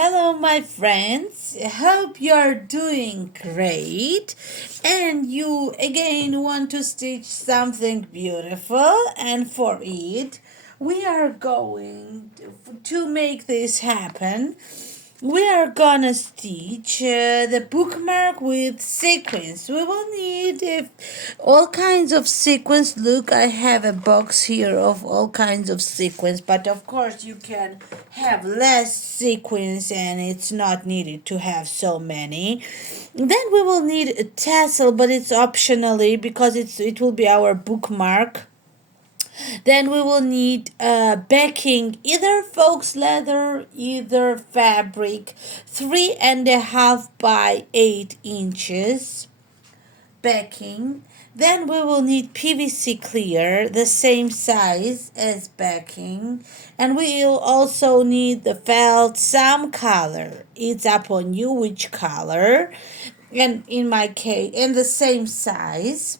Hello, my friends. Hope you're doing great and you again want to stitch something beautiful. And for it, we are going to make this happen. We are gonna stitch the bookmark with sequins. We will need all kinds of sequins. Look, I have a box here of all kinds of sequins, but of course you can have less sequins and it's not needed to have so many. Then we will need a tassel, but it's optionally because it will be our bookmark. Then we will need backing, either fox leather, either fabric, 3.5 by 8 inches backing. Then we will need PVC clear, the same size as backing. And we will also need the felt, some color. It's up on you which color. And in my case, in the same size.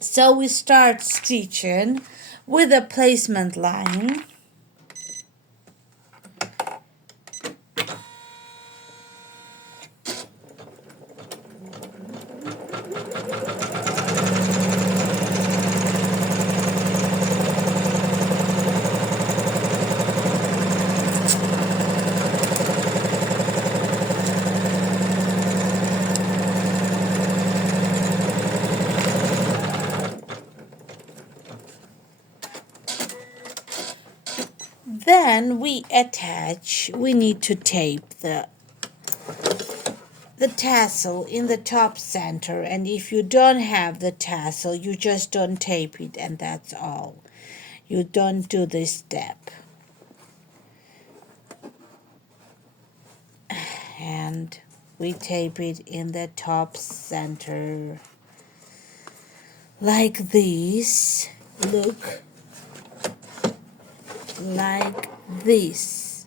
So we start stitching with a placement line. Then we need to tape the tassel in the top center, and if you don't have the tassel, you just don't tape it, and that's all. You don't do this step. And we tape it in the top center like this. Look, like this.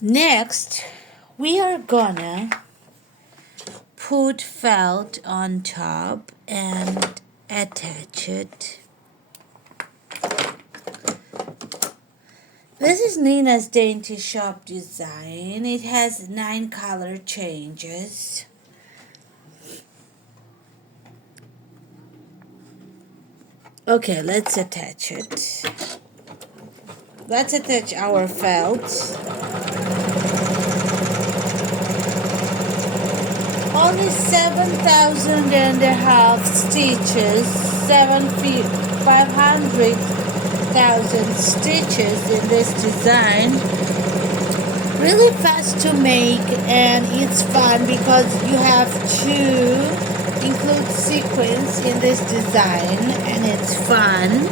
Next, we are gonna put felt on top and attach it. This is Nina's Dainty Shop design. It has 9 color changes. Okay, let's attach it. Let's attach our felt. Only 7,500 stitches, 500,000 stitches in this design. Really fast to make, and it's fun because you have to include sequins in this design, and it's fun.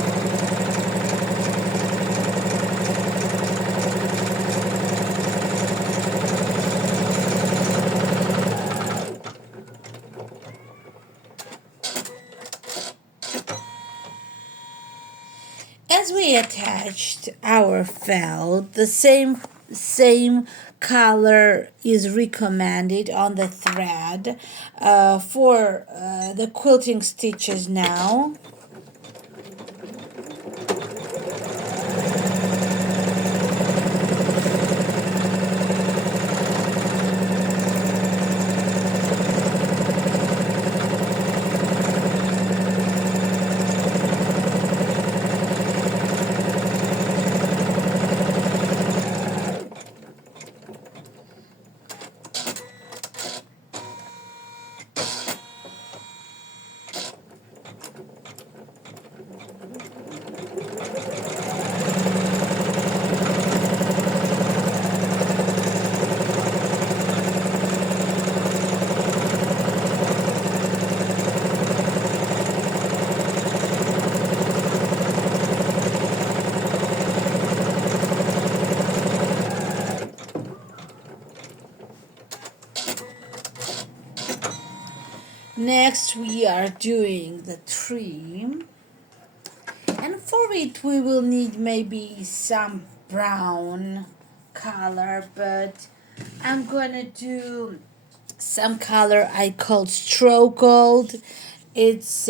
As we attached our felt, the same color is recommended on the thread for the quilting stitches now. Next we are doing the trim, and for it we will need maybe some brown color, but I'm gonna do some color I call stroke gold. It's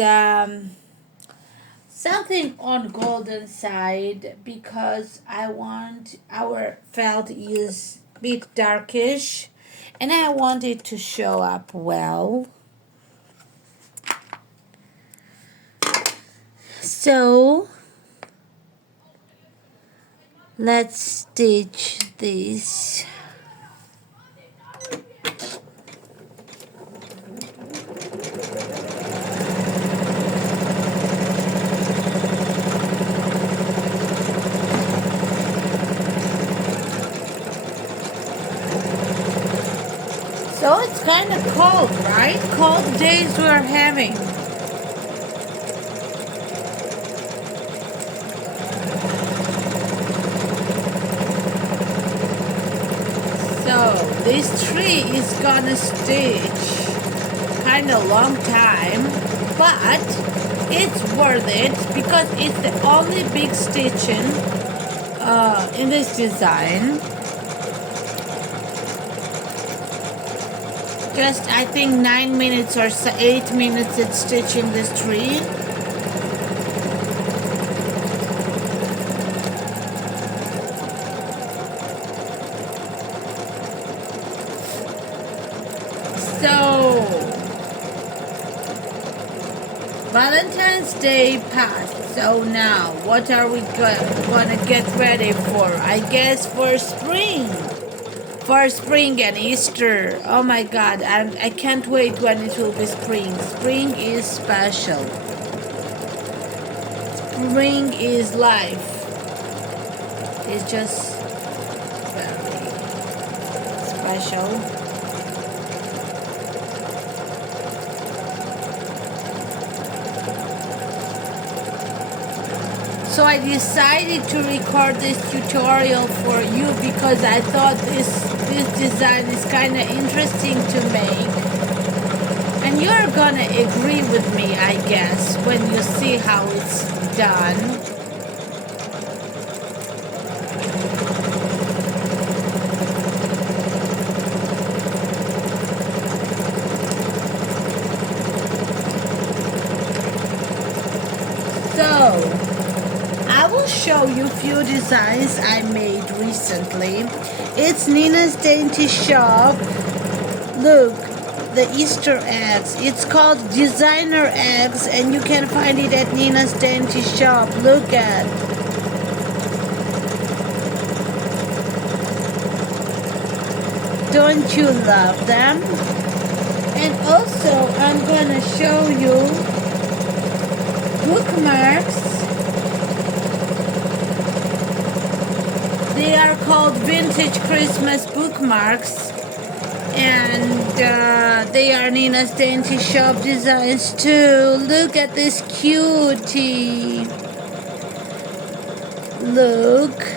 something on golden side because I want our felt is a bit darkish and I want it to show up well. So let's stitch this. So it's kind of cold, right? Cold days we're having. So this tree is gonna stitch kind of long time, but it's worth it because it's the only big stitching in this design. Just I think 9 minutes or 8 minutes it's stitching this tree. So Valentine's Day passed. So now what are we gonna get ready for? I guess for spring. For spring and Easter. Oh my God, I can't wait when it will be spring. Spring is special. Spring is life. It's just very special. So I decided to record this tutorial for you because I thought this design is kind of interesting to make. And you're gonna agree with me, I guess, when you see how it's done. So I will show you a few designs I made recently. It's Nina's Dainty Shop. Look, the Easter eggs. It's called designer eggs and you can find it at Nina's Dainty Shop. Look at. Don't you love them? And also I'm gonna show you bookmarks. They are called vintage Christmas bookmarks and they are Nina's Dainty Shop designs too. Look at this cutie. Look.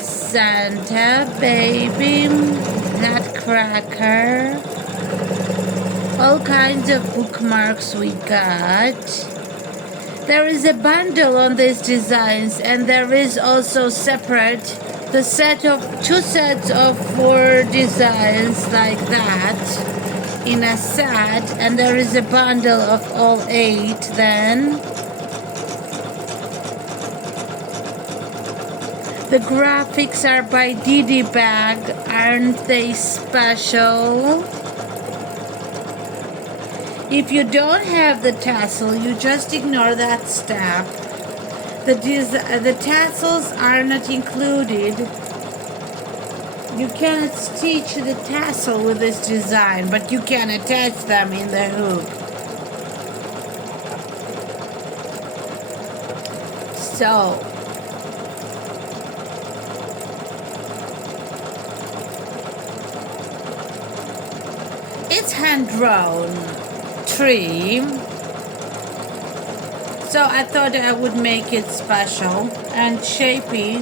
Santa baby, nutcracker, all kinds of bookmarks we got. There is a bundle on these designs and there is also separate the set of 2 sets of 4 designs like that in a set, and there is a bundle of all 8 then. The graphics are by Didi Bag. Aren't they special? If you don't have the tassel, you just ignore that step. The tassels are not included. You cannot stitch the tassel with this design, but you can attach them in the hook. So, it's hand-drawn tree, so I thought I would make it special and shapy.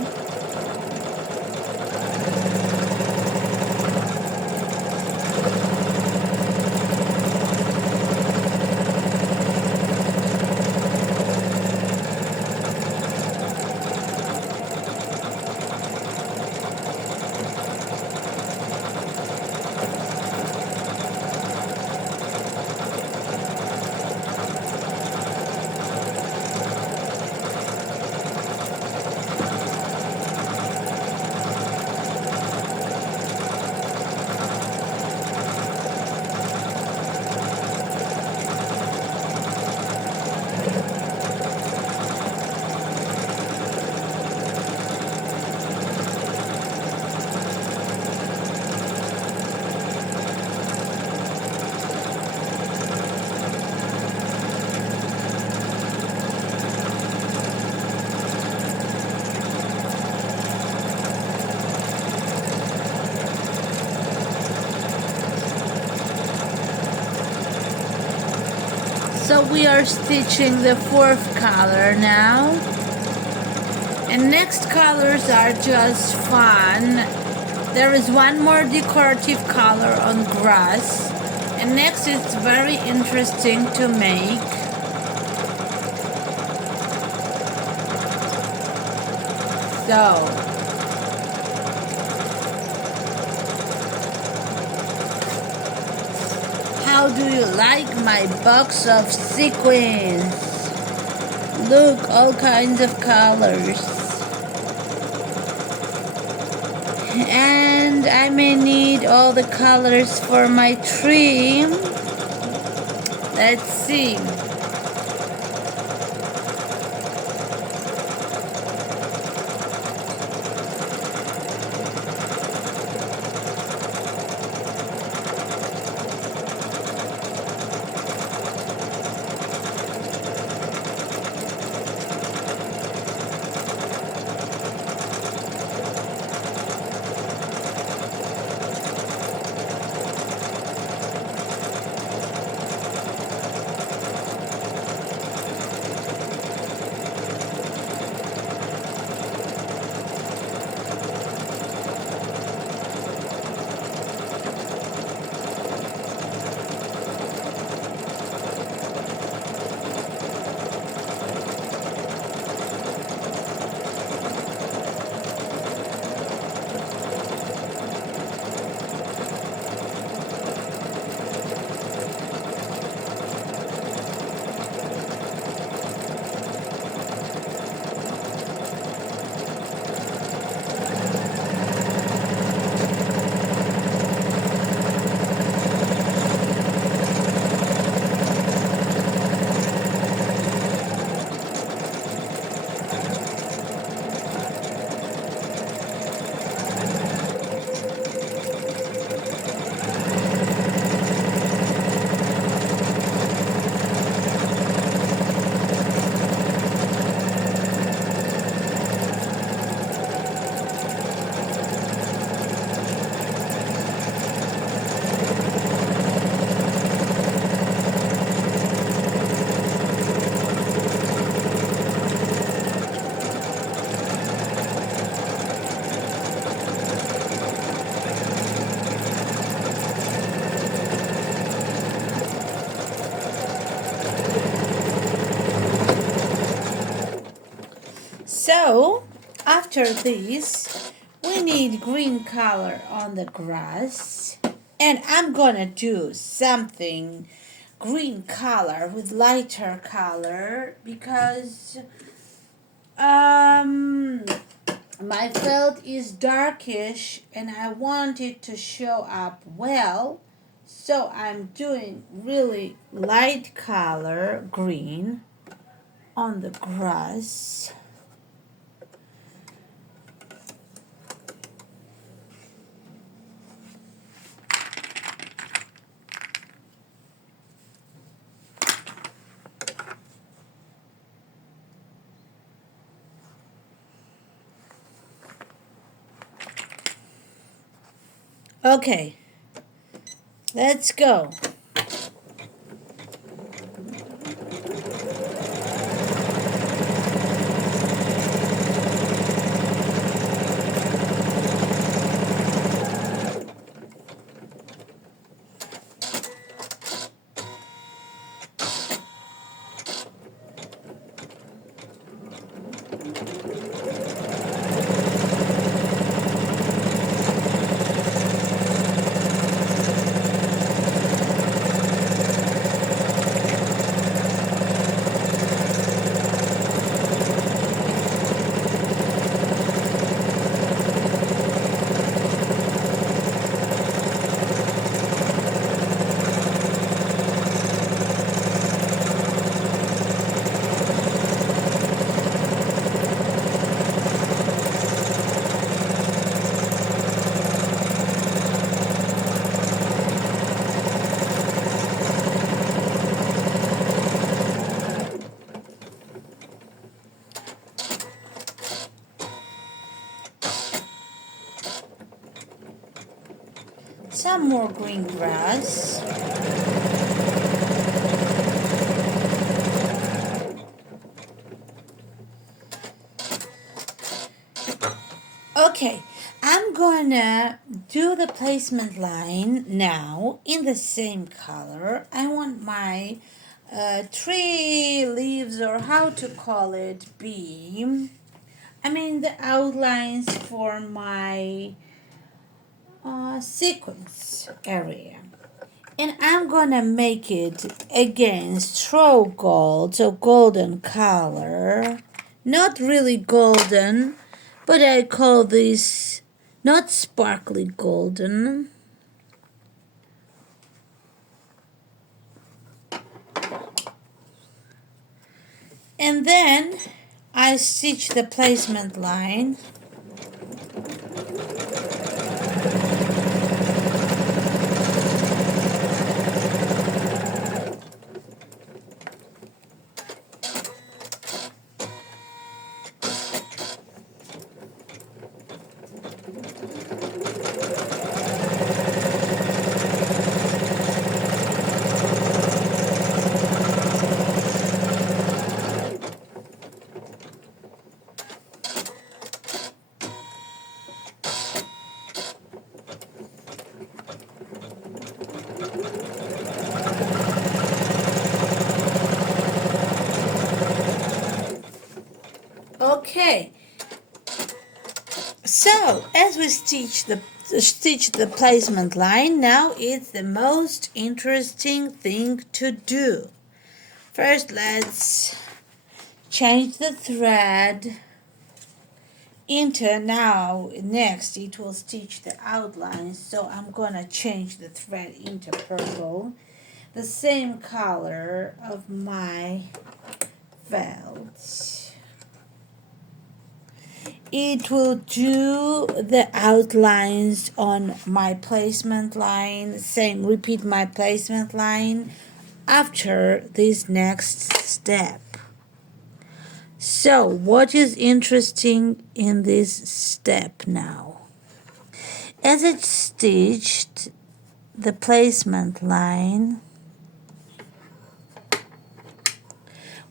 So we are stitching the fourth color now. And next colors are just fun. There is one more decorative color on grass. And next it's very interesting to make. So, how do you like my box of sequins? Look, all kinds of colors. And I may need all the colors for my tree. Let's see. So, after this, we need green color on the grass. And I'm gonna do something green color with lighter color because my felt is darkish and I want it to show up well. So I'm doing really light color green on the grass. Okay, let's go. Some more green grass. Okay, I'm gonna do the placement line now in the same color. I want my tree leaves, or how to call it, be. I mean the outlines for my sequence area. And I'm gonna make it again straw gold, so golden color. Not really golden, but I call this not sparkly golden. And then I stitch the placement line. Okay, so as we stitch the placement line, now it's the most interesting thing to do. First, let's change the thread into, now next it will stitch the outlines, so I'm gonna change the thread into purple, the same color of my felt. It will do the outlines on my placement line, same, repeat my placement line after this next step. So what is interesting in this step now? As it stitched the placement line,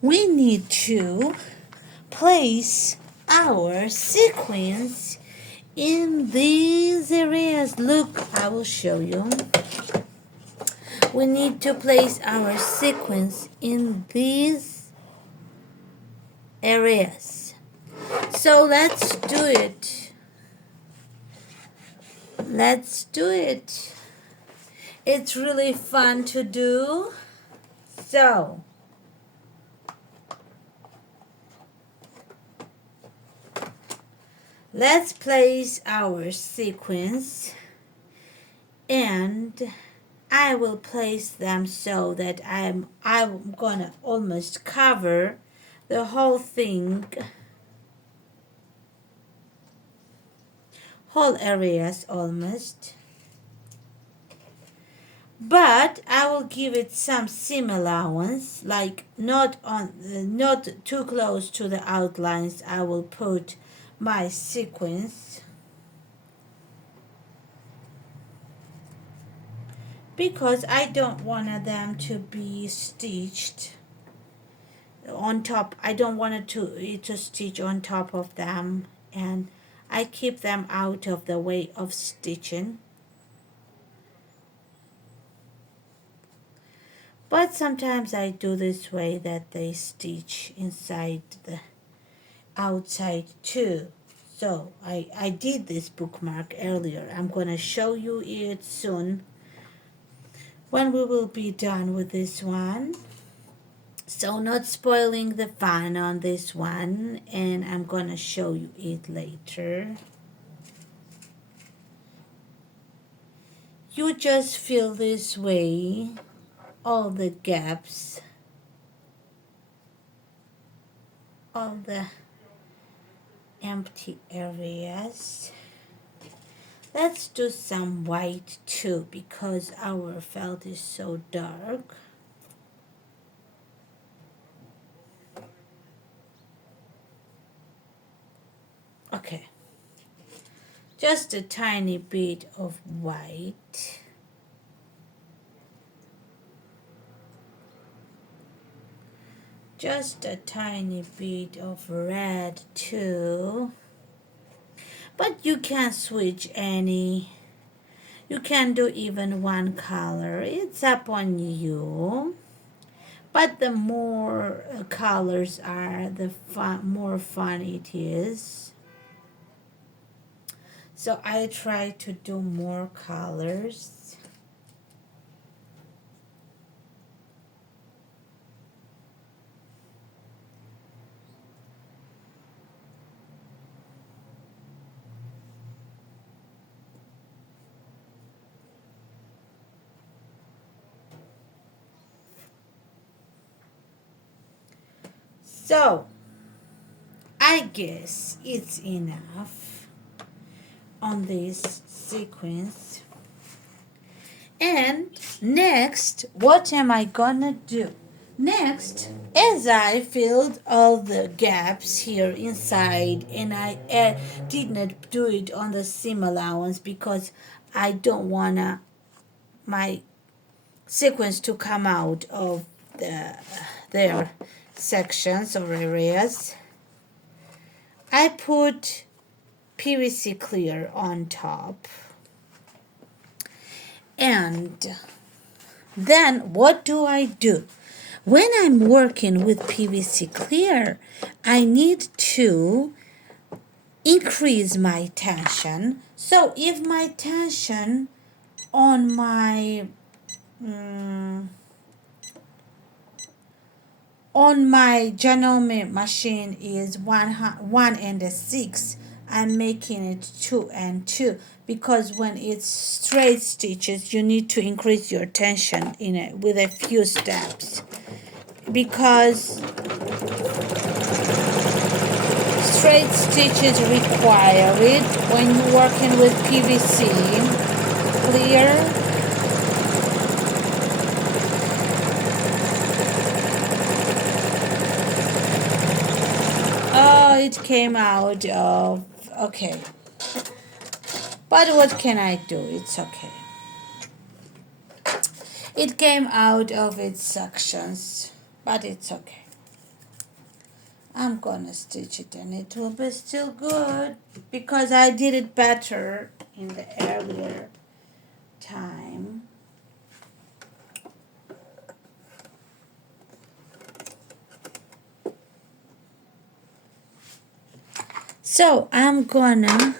we need to place our sequins in these areas. Look, I will show you. We need to place our sequins in these areas. So let's do it. Let's do it. It's really fun to do. So let's place our sequins, and I will place them so that I'm gonna almost cover the whole thing, whole areas almost. But I will give it some seam allowance, like not too close to the outlines. I will put my sequins, because I don't want them to be stitched on top. I don't want it to stitch on top of them, and I keep them out of the way of stitching. But sometimes I do this way, that they stitch inside the outside too. So I did this bookmark earlier. I'm gonna show you it soon when we will be done with this one. So not spoiling the fun on this one, and I'm gonna show you it later. You just fill this way all the gaps, all the empty areas. Let's do some white too, because our felt is so dark. Okay, just a tiny bit of white. Just a tiny bit of red too. But you can switch any. You can do even one color. It's up on you. But the more colors are, the more fun it is. So I try to do more colors. So I guess it's enough on this sequence. And next, what am I gonna do? Next, as I filled all the gaps here inside, and I did not do it on the seam allowance because I don't wanna my sequence to come out of their sections or areas. I put PVC clear on top. And then what do I do? When I'm working with PVC clear, I need to increase my tension. So if my tension on my genome machine is 1 and 6, I'm making it 2 and 2, because when it's straight stitches you need to increase your tension in it with a few steps, because straight stitches require it when you're working with PVC clear. Oh, it came out of, okay. But what can I do? It's okay. It came out of its sections, but it's okay. I'm gonna stitch it and it will be still good because I did it better in the earlier time. So I'm gonna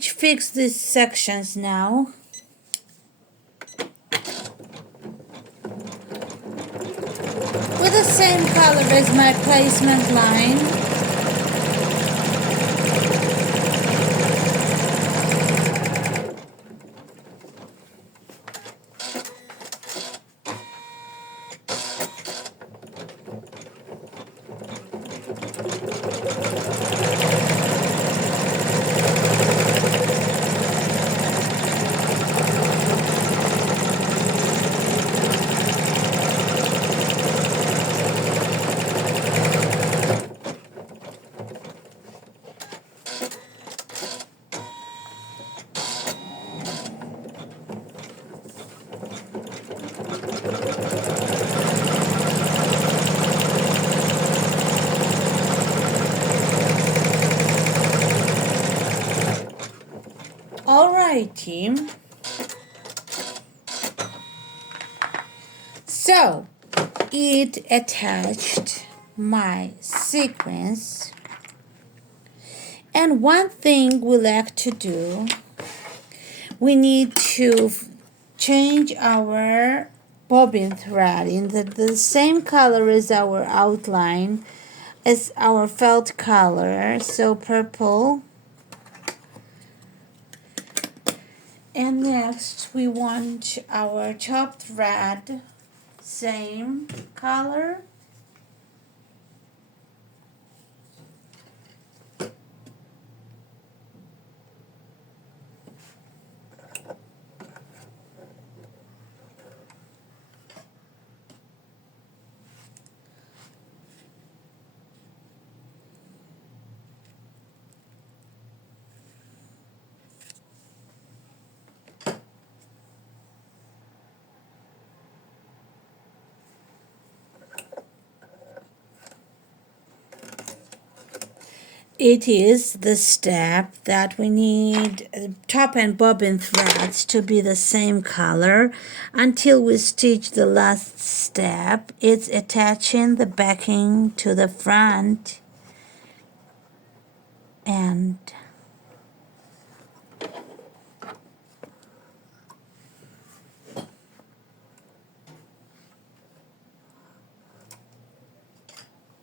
fix these sections now. With the same color as my placement line. Alright, team. So it attached my sequence, and one thing we like to do, we need to change our bobbin thread in the same color as our outline, as our felt color, so purple. And next we want our top thread, same color. It is the step that we need top and bobbin threads to be the same color until we stitch the last step. It's attaching the backing to the front and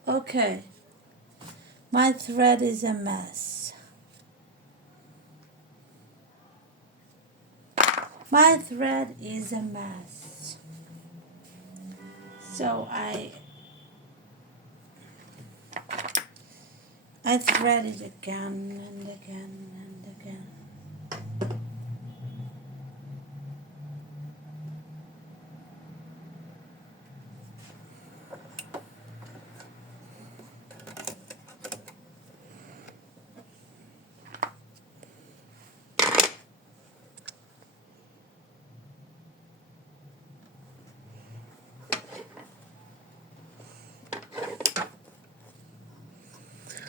okay, my thread is a mess. My thread is a mess. So I thread it again and again and again.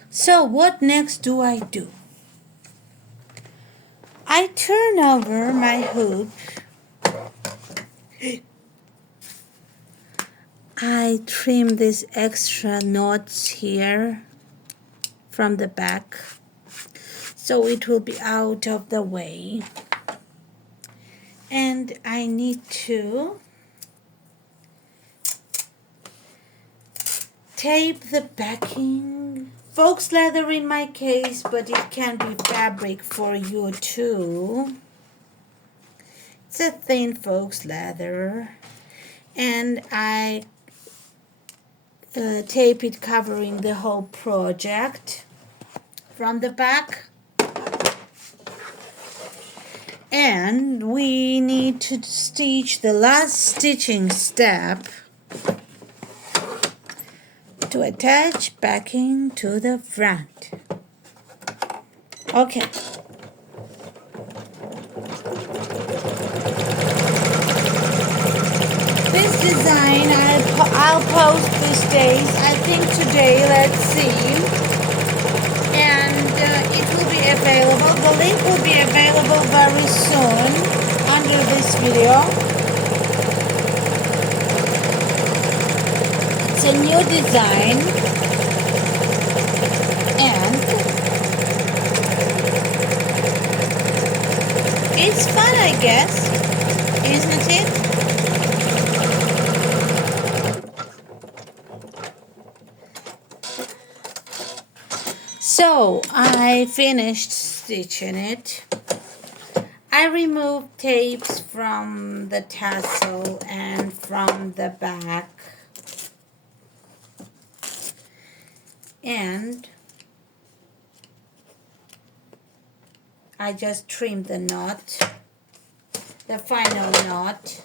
So what next do? I turn over my hoop. I trim these extra knots here from the back so it will be out of the way. And I need to tape the backing. Faux leather in my case, but it can be fabric for you too. It's a thin faux leather. And I tape it covering the whole project from the back. And we need to stitch the last stitching step to attach backing to the front. Okay. This design I'll post these days. I think today, let's see. And it will be available. The link will be available very soon under this video. It's a new design and it's fun, I guess, isn't it? So I finished stitching it. I removed tapes from the tassel and from the back. And I just trimmed the knot, the final knot.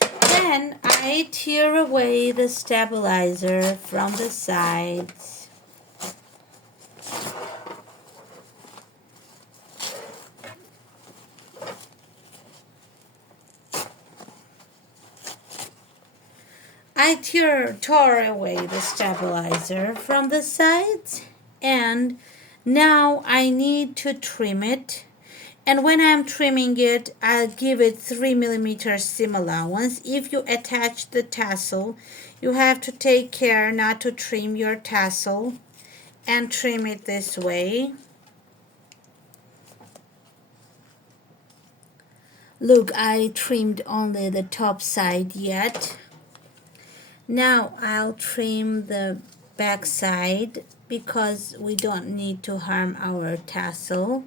Then I tear away the stabilizer from the sides. I tore away the stabilizer from the sides, and now I need to trim it. And when I'm trimming it, I'll give it 3mm seam allowance. If you attach the tassel, you have to take care not to trim your tassel and trim it this way. Look, I trimmed only the top side yet. Now I'll trim the back side because we don't need to harm our tassel.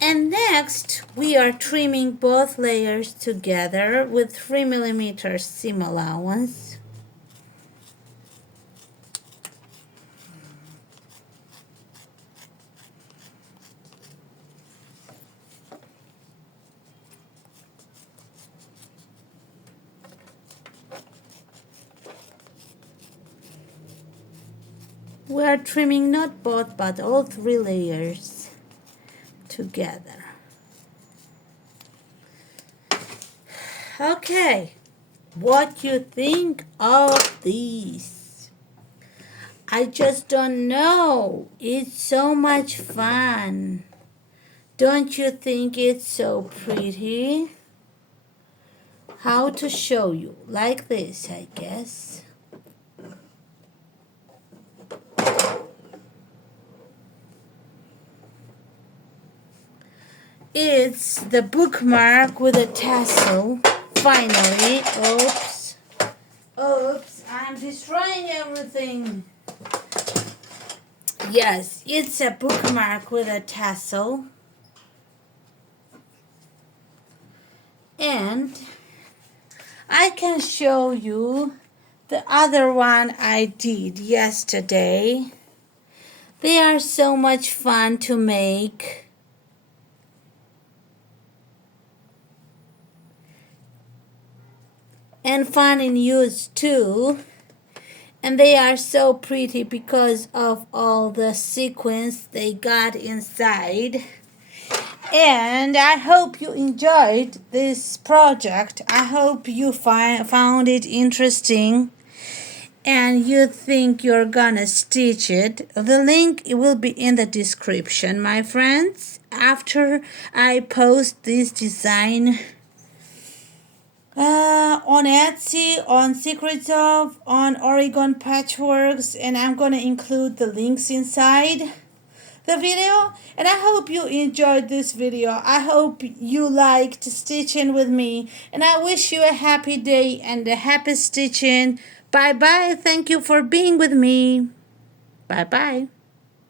And next we are trimming both layers together with 3mm seam allowance. We are trimming not both but all 3 layers together. Okay, what you think of these? I just don't know. It's so much fun. Don't you think it's so pretty? How to show you? Like this, I guess. It's the bookmark with a tassel. Finally. Oops. Oops. I'm destroying everything. Yes, it's a bookmark with a tassel. And I can show you the other one I did yesterday. They are so much fun to make. And fun in use too. And they are so pretty because of all the sequins they got inside. And I hope you enjoyed this project. I hope you found it interesting and you think you're gonna stitch it. The link will be in the description, my friends. After I post this design on Etsy, on Secrets of, on Oregon Patchworks, and I'm gonna include the links inside the video. And I hope you enjoyed this video. I hope you liked stitching with me, and I wish you a happy day and a happy stitching. Bye bye. Thank you for being with me. Bye bye.